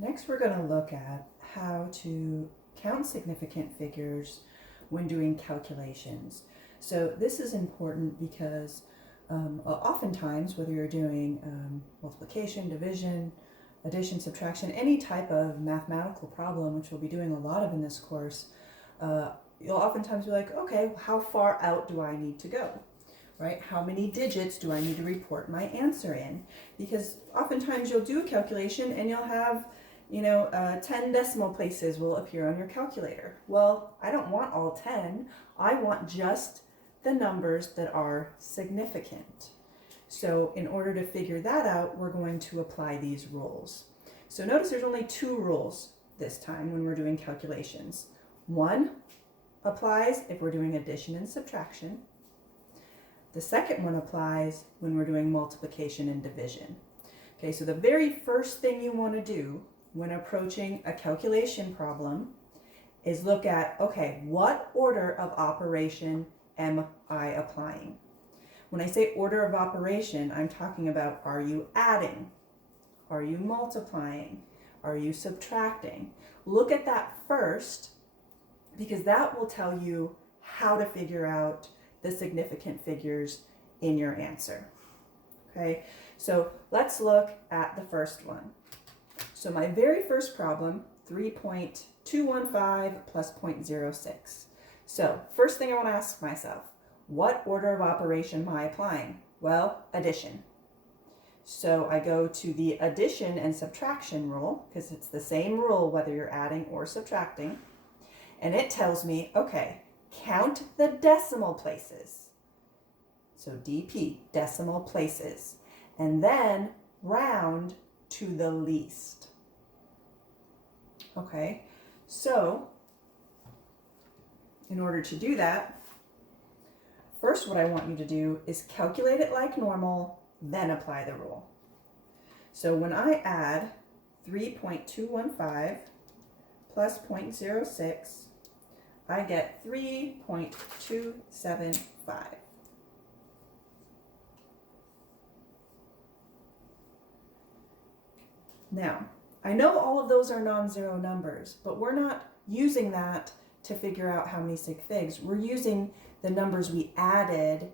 Next, we're going to look at how to count significant figures when doing calculations. So this is important because oftentimes, whether you're doing multiplication, division, addition, subtraction, any type of mathematical problem, which we'll be doing a lot of in this course, you'll oftentimes be like, okay, how far out do I need to go? Right? How many digits do I need to report my answer in? Because oftentimes you'll do a calculation and you'll have 10 decimal places will appear on your calculator. Well, I don't want all 10. I want just the numbers that are significant. So in order to figure that out, we're going to apply these rules. So notice there's only two rules this time when we're doing calculations. One applies if we're doing addition and subtraction. The second one applies when we're doing multiplication and division. Okay, so the very first thing you want to do when approaching a calculation problem is look at, okay, what order of operation am I applying? When I say order of operation, I'm talking about, are you adding? Are you multiplying? Are you subtracting? Look at that first, because that will tell you how to figure out the significant figures in your answer. Okay, so let's look at the first one. So my very first problem, 3.215 plus 0.06. So first thing I want to ask myself, what order of operation am I applying? Well, addition. So I go to the addition and subtraction rule, because it's the same rule whether you're adding or subtracting. And it tells me, okay, count the decimal places. So DP, decimal places. And then round to the least. Okay, so in order to do that, first what I want you to do is calculate it like normal, then apply the rule. So when I add 3.215 plus 0.06, I get 3.275. Now, I know all of those are non-zero numbers, but we're not using that to figure out how many sig figs. We're using the numbers we added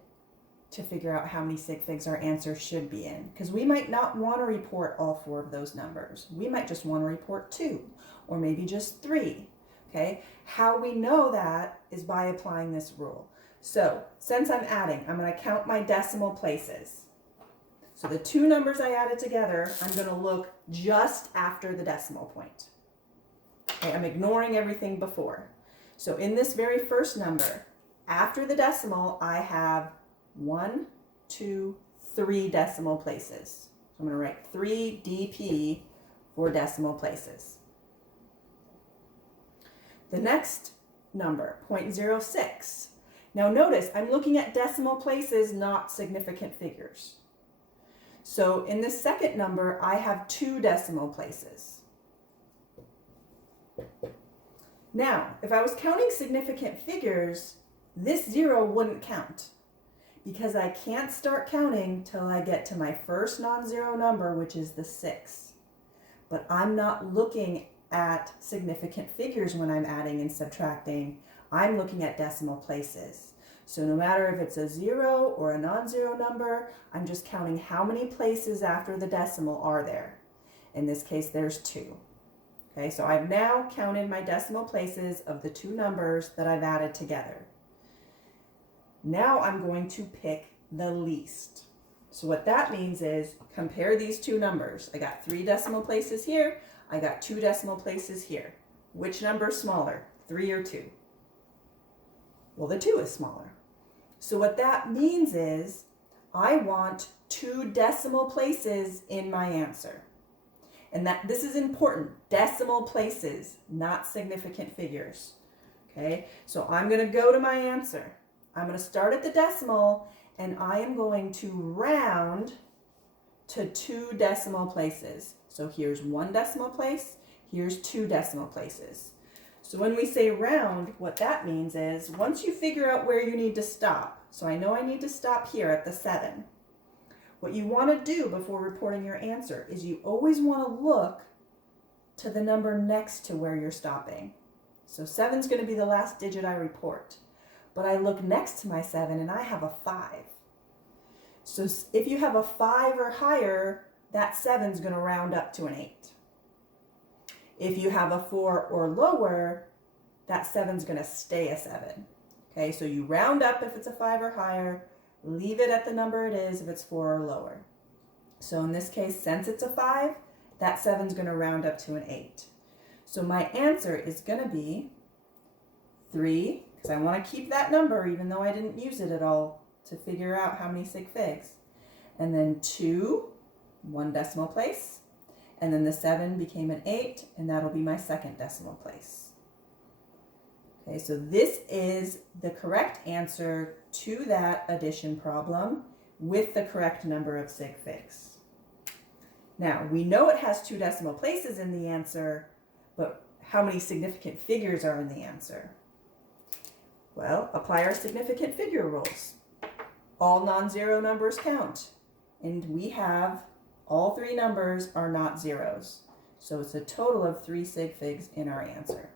to figure out how many sig figs our answer should be in. Because we might not want to report all four of those numbers. We might just want to report 2, or maybe just 3. Okay? How we know that is by applying this rule. So, since I'm adding, I'm going to count my decimal places. So the two numbers I added together, I'm going to look just after the decimal point. Okay, I'm ignoring everything before. So in this very first number, after the decimal, I have 1, 2, 3 decimal places. So I'm going to write 3 DP for decimal places. The next number, 0.06. Now notice, I'm looking at decimal places, not significant figures. So in this second number, I have 2 decimal places. Now, if I was counting significant figures, this 0 wouldn't count because I can't start counting till I get to my first non-zero number, which is the 6. But I'm not looking at significant figures when I'm adding and subtracting. I'm looking at decimal places. So no matter if it's a 0 or a non-zero number, I'm just counting how many places after the decimal are there. In this case, there's 2. Okay, so I've now counted my decimal places of the 2 numbers that I've added together. Now I'm going to pick the least. So what that means is compare these 2 numbers. I got 3 decimal places here. I got 2 decimal places here. Which number is smaller, 3 or 2? Well, the 2 is smaller. So what that means is I want 2 decimal places in my answer. And that this is important, decimal places, not significant figures. Okay, so I'm going to go to my answer. I'm going to start at the decimal and I am going to round to 2 decimal places. So here's 1 decimal place, here's 2 decimal places. So when we say round, what that means is once you figure out where you need to stop, so I know I need to stop here at the 7. What you want to do before reporting your answer is you always want to look to the number next to where you're stopping. So 7 is going to be the last digit I report. But I look next to my 7 and I have a 5. So if you have a 5 or higher, that 7 is going to round up to an 8. If you have a 4 or lower, that 7 is going to stay a 7. Okay, so you round up if it's a 5 or higher, leave it at the number it is if it's 4 or lower. So in this case, since it's a 5, that 7 is going to round up to an 8. So my answer is going to be 3, because I want to keep that number even though I didn't use it at all to figure out how many sig figs. And then 2, 1 decimal place. And then the 7 became an 8, and that'll be my second decimal place. Okay, so this is the correct answer to that addition problem with the correct number of sig figs. Now, we know it has 2 decimal places in the answer, but how many significant figures are in the answer? Well, apply our significant figure rules. All non-zero numbers count, and we have all 3 numbers are not zeros. So it's a total of 3 sig figs in our answer.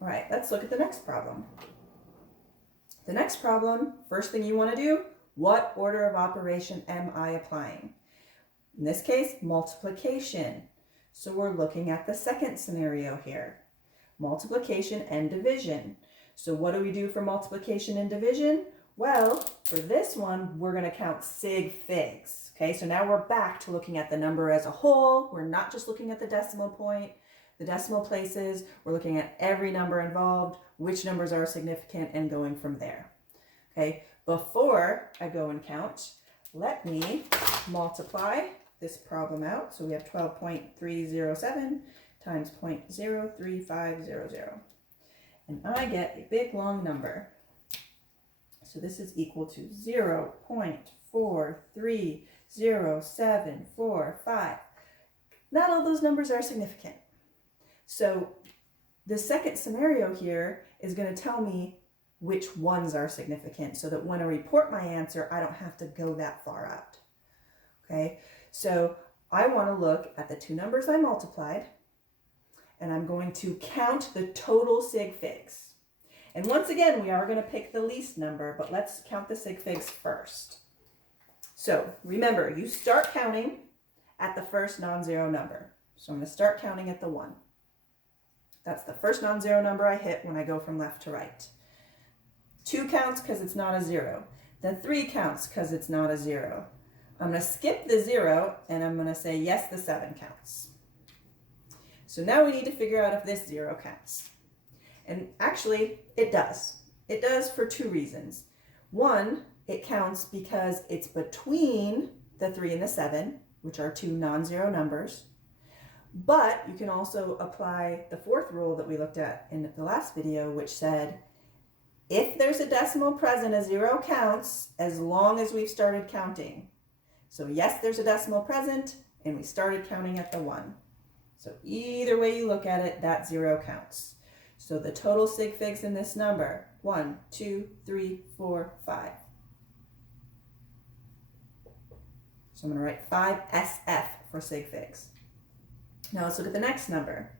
All right, let's look at the next problem. The next problem, first thing you want to do, what order of operation am I applying? In this case, multiplication. So we're looking at the second scenario here. Multiplication and division. So what do we do for multiplication and division? Well, for this one, we're going to count sig figs. Okay, so now we're back to looking at the number as a whole. We're not just looking at the decimal point, the decimal places. We're looking at every number involved, which numbers are significant, and going from there. Okay, before I go and count, let me multiply this problem out. So we have 12.307 times 0.03500. And I get a big long number. So this is equal to 0.430745. Not all those numbers are significant. So the second scenario here is going to tell me which ones are significant so that when I report my answer, I don't have to go that far out. Okay, so I want to look at the 2 numbers I multiplied, and I'm going to count the total sig figs. And once again, we are going to pick the least number, but let's count the sig figs first. So remember, you start counting at the first non-zero number. So I'm going to start counting at the 1. That's the first non-zero number I hit when I go from left to right. 2 counts because it's not a 0. Then 3 counts because it's not a 0. I'm going to skip the 0 and I'm going to say, yes, the 7 counts. So now we need to figure out if this 0 counts. And actually, it does. It does for 2 reasons. One, it counts because it's between the 3 and the 7, which are 2 non-zero numbers. But you can also apply the 4th rule that we looked at in the last video, which said, if there's a decimal present, a 0 counts as long as we've started counting. So yes, there's a decimal present, and we started counting at the 1. So either way you look at it, that 0 counts. So the total sig figs in this number, 1, 2, 3, 4, 5. So I'm going to write 5 SF for sig figs. Now let's look at the next number.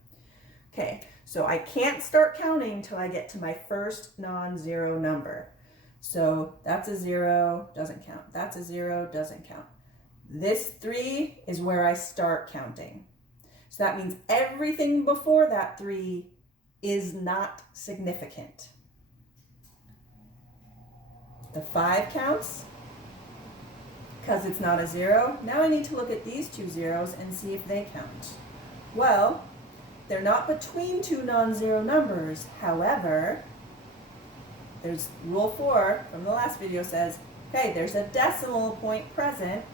Okay, so I can't start counting until I get to my first non-zero number. So that's a 0, doesn't count. That's a 0, doesn't count. This 3 is where I start counting. So that means everything before that 3 is not significant. The 5 counts because it's not a 0. Now I need to look at these 2 zeros and see if they count. Well, they're not between 2 non-zero numbers. However, there's rule 4 from the last video says, okay, there's a decimal point present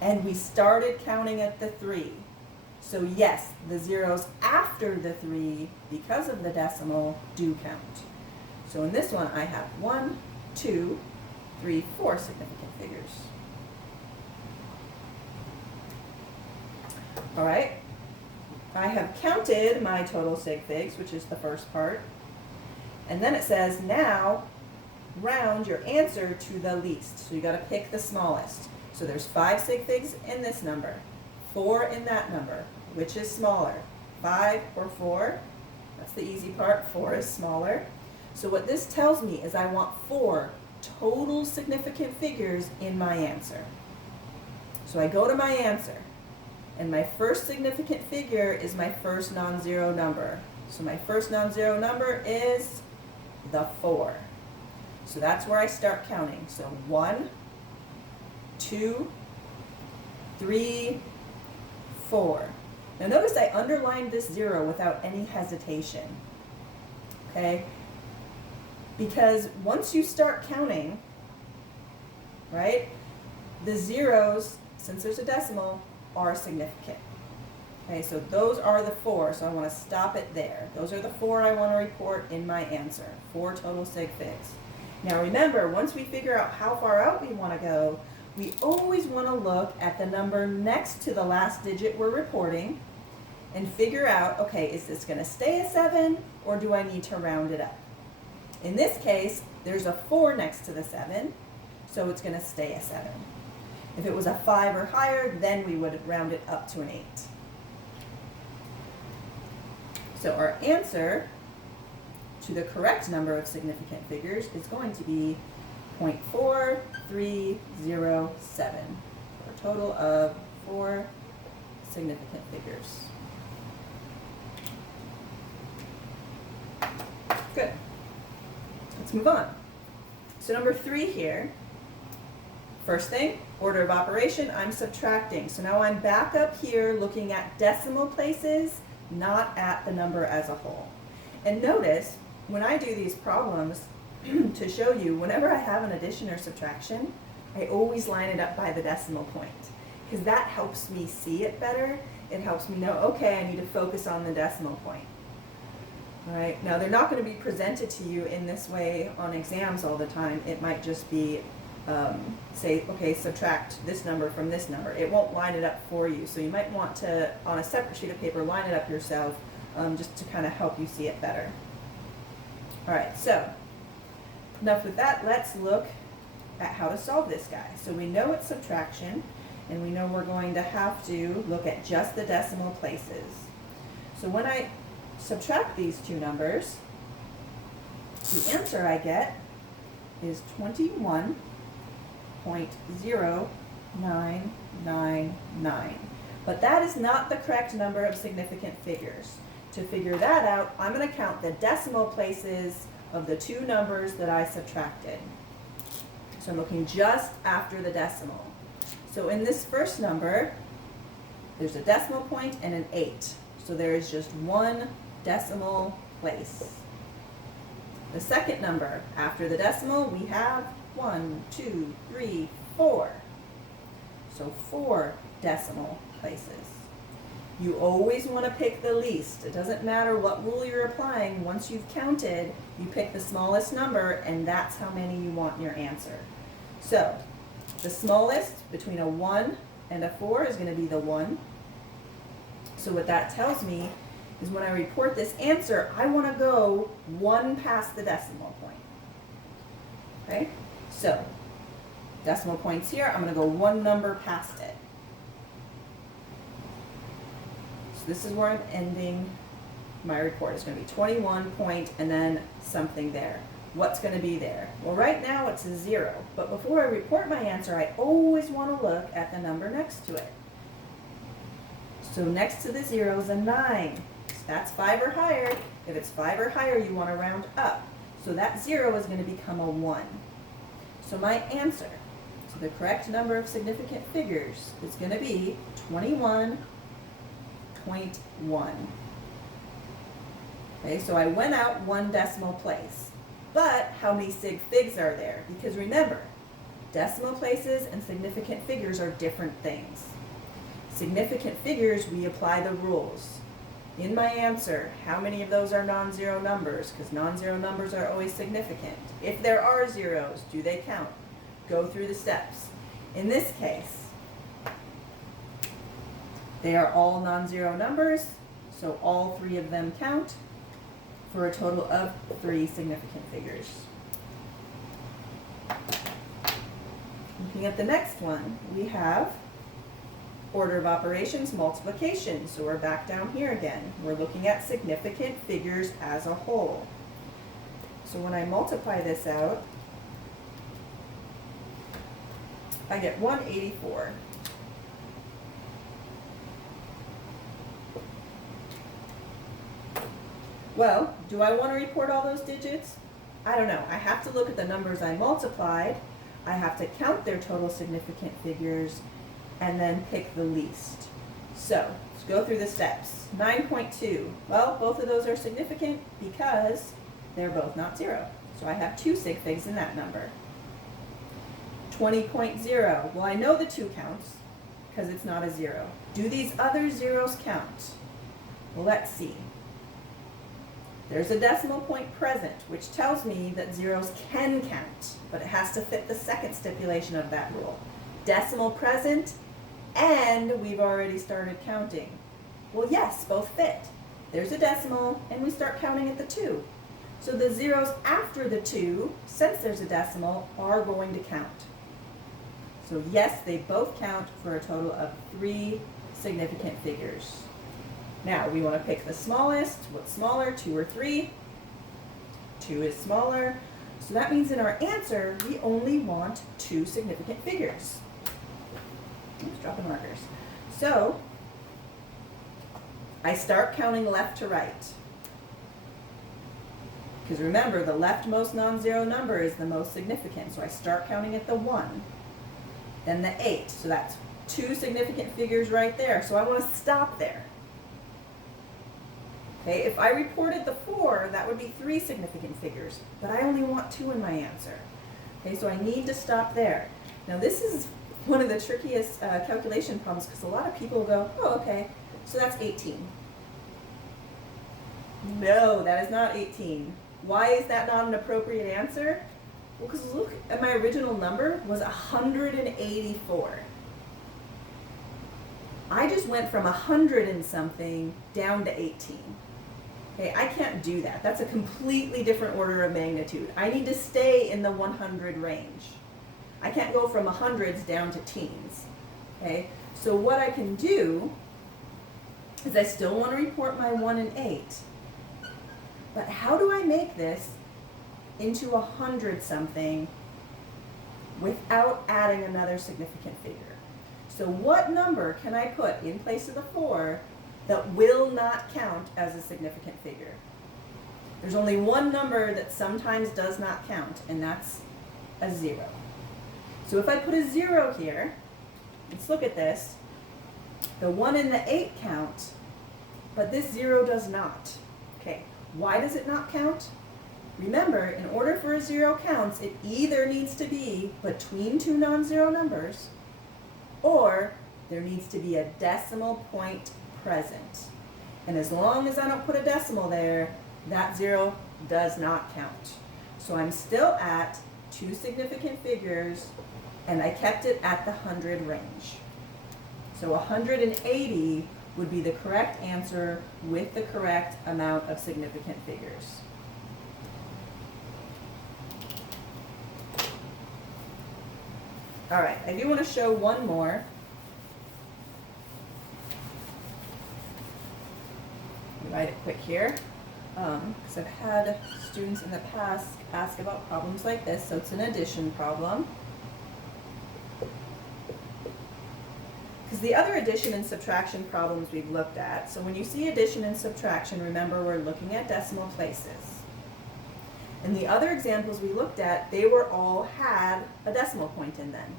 and we started counting at the 3. So yes, the zeros after the 3, because of the decimal, do count. So in this one, I have 1, 2, 3, 4 significant figures. All right, I have counted my total sig figs, which is the first part. And then it says, now round your answer to the least. So you got to pick the smallest. So there's 5 sig figs in this number, 4 in that number. Which is smaller, 5 or 4? That's the easy part. 4 is smaller. So what this tells me is I want 4 total significant figures in my answer. So I go to my answer, and my first significant figure is my first non-zero number. So my first non-zero number is the 4. So that's where I start counting. So 1, 2, 3, 4. Now notice I underlined this 0 without any hesitation. Okay? Because once you start counting, right, the zeros, since there's a decimal, are significant. Okay, so those are the 4, so I want to stop it there. Those are the 4 I want to report in my answer, 4 total sig figs. Now remember, once we figure out how far out we want to go, we always want to look at the number next to the last digit we're reporting and figure out, okay, is this going to stay a 7 or do I need to round it up? In this case, there's a 4 next to the 7, so it's going to stay a 7. If it was a 5 or higher, then we would round it up to an 8. So our answer to the correct number of significant figures is going to be 0.4307, for a total of 4 significant figures. Good. Let's move on. So number 3 here, first thing, order of operation, I'm subtracting. So now I'm back up here looking at decimal places, not at the number as a whole. And notice, when I do these problems, to show you, whenever I have an addition or subtraction, I always line it up by the decimal point, because that helps me see it better. It helps me know, okay, I need to focus on the decimal point. All right, now they're not going to be presented to you in this way on exams all the time. It might just be, say, okay, subtract this number from this number. It won't line it up for you, so you might want to, on a separate sheet of paper, line it up yourself, just to kind of help you see it better. All right, so enough with that. Let's look at how to solve this guy. So we know it's subtraction, and we know we're going to have to look at just the decimal places. So when I subtract these two numbers, the answer I get is 21.0999. But that is not the correct number of significant figures. To figure that out, I'm going to count the decimal places of the two numbers that I subtracted. So I'm looking just after the decimal. So in this first number, there's a decimal point and an 8. So there is just one decimal place. The second number, after the decimal, we have 1, 2, 3, 4. So 4 decimal places. You always want to pick the least. It doesn't matter what rule you're applying. Once you've counted, you pick the smallest number, and that's how many you want in your answer. So the smallest between a 1 and a 4 is going to be the 1. So what that tells me is when I report this answer, I want to go 1 past the decimal point. Okay? So decimal points here, I'm going to go 1 number past it. So this is where I'm ending my report. It's going to be 21 point and then something there. What's going to be there? Well, right now it's a 0, but before I report my answer, I always want to look at the number next to it. So next to the 0 is a 9. That's 5 or higher. If it's 5 or higher, you want to round up. So that 0 is going to become a 1. So my answer to the correct number of significant figures is going to be 21.1. Okay, so I went out 1 decimal place. But how many sig figs are there? Because remember, decimal places and significant figures are different things. Significant figures, we apply the rules. In my answer, how many of those are non-zero numbers? Because non-zero numbers are always significant. If there are zeros, do they count? Go through the steps. In this case, they are all non-zero numbers, so all 3 of them count for a total of 3 significant figures. Looking at the next one, we have order of operations multiplication. So we're back down here again. We're looking at significant figures as a whole. So when I multiply this out, I get 184. Well, do I want to report all those digits? I don't know. I have to look at the numbers I multiplied. I have to count their total significant figures and then pick the least. So let's go through the steps. 9.2. Well, both of those are significant because they're both not 0. So I have 2 sig figs in that number. 20.0. Well, I know the 2 counts because it's not a 0. Do these other zeros count? Well, let's see. There's a decimal point present, which tells me that zeros can count, but it has to fit the second stipulation of that rule. Decimal present, and we've already started counting. Well, yes, both fit. There's a decimal, and we start counting at the 2. So the zeros after the 2, since there's a decimal, are going to count. So yes, they both count for a total of 3 significant figures. Now, we want to pick the smallest. What's smaller, 2 or 3? 2 is smaller. So that means in our answer, we only want 2 significant figures. Oops, dropping markers. So, I start counting left to right. Because remember, the leftmost non-zero number is the most significant. So I start counting at the 1. Then the 8. So that's 2 significant figures right there. So I want to stop there. Okay, if I reported the 4, that would be 3 significant figures, but I only want 2 in my answer. Okay, so I need to stop there. Now this is one of the trickiest calculation problems because a lot of people go, oh, okay, so that's 18. No, that is not 18. Why is that not an appropriate answer? Well, because look at my original number was 184. I just went from 100 and something down to 18. Okay, I can't do that. That's a completely different order of magnitude. I need to stay in the 100 range. I can't go from hundreds down to teens. Okay, so what I can do is I still want to report my 1 and 8. But how do I make this into 100 something without adding another significant figure? So what number can I put in place of the 4 that will not count as a significant figure? There's only one number that sometimes does not count, and that's a 0. So if I put a 0 here, let's look at this. The 1 and the 8 count, but this 0 does not. Okay, why does it not count? Remember, in order for a 0 counts, it either needs to be between 2 non-zero numbers, or there needs to be a decimal point present. And as long as I don't put a decimal there, that 0 does not count. So I'm still at 2 significant figures, and I kept it at the 100 range. So 180 would be the correct answer with the correct amount of significant figures. All right, I do want to show one more. Write it quick here, because I've had students in the past ask about problems like this, so it's an addition problem. Because the other addition and subtraction problems we've looked at, so when you see addition and subtraction, remember we're looking at decimal places. And the other examples we looked at, they were all had a decimal point in them.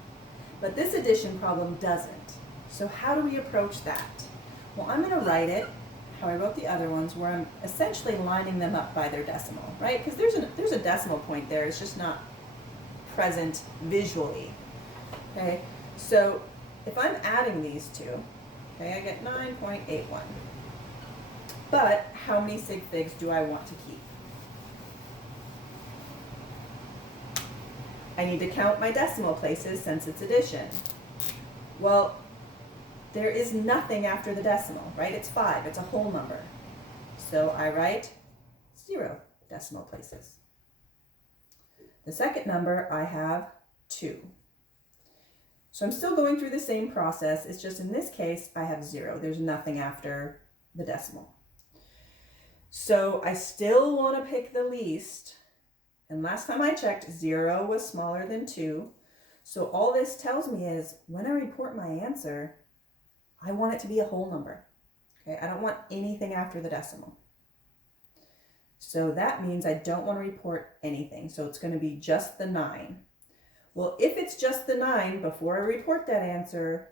But this addition problem doesn't. So how do we approach that? Well, I'm going to write it how I wrote the other ones, where I'm essentially lining them up by their decimal, right? Because there's a decimal point there, it's just not present visually. Okay, so if I'm adding these two, okay, I get 9.81. But how many sig figs do I want to keep? I need to count my decimal places since it's addition. Well, there is nothing after the decimal, right? It's 5, it's a whole number. So I write 0 decimal places. The second number, I have 2. So I'm still going through the same process. It's just in this case, I have 0. There's nothing after the decimal. So I still want to pick the least. And last time I checked, 0 was smaller than 2. So all this tells me is when I report my answer, I want it to be a whole number. Okay, I don't want anything after the decimal. So that means I don't want to report anything. So it's going to be just the 9. Well, if it's just the 9, before I report that answer,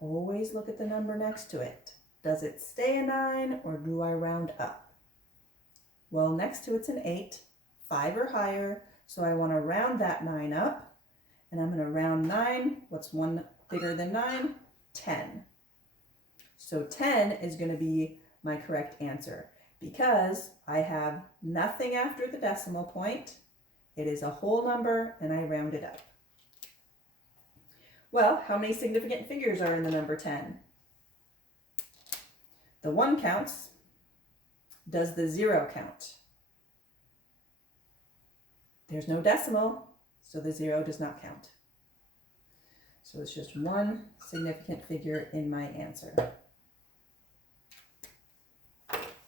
always look at the number next to it. Does it stay a 9 or do I round up? Well, next to it's an 8, 5 or higher, so I want to round that 9 up, and I'm going to round 9. What's 1 bigger than 9? 10. So 10 is going to be my correct answer because I have nothing after the decimal point. It is a whole number and I round it up. Well, how many significant figures are in the number 10? The 1 counts. Does the 0 count? There's no decimal, so the 0 does not count. So it's just 1 significant figure in my answer.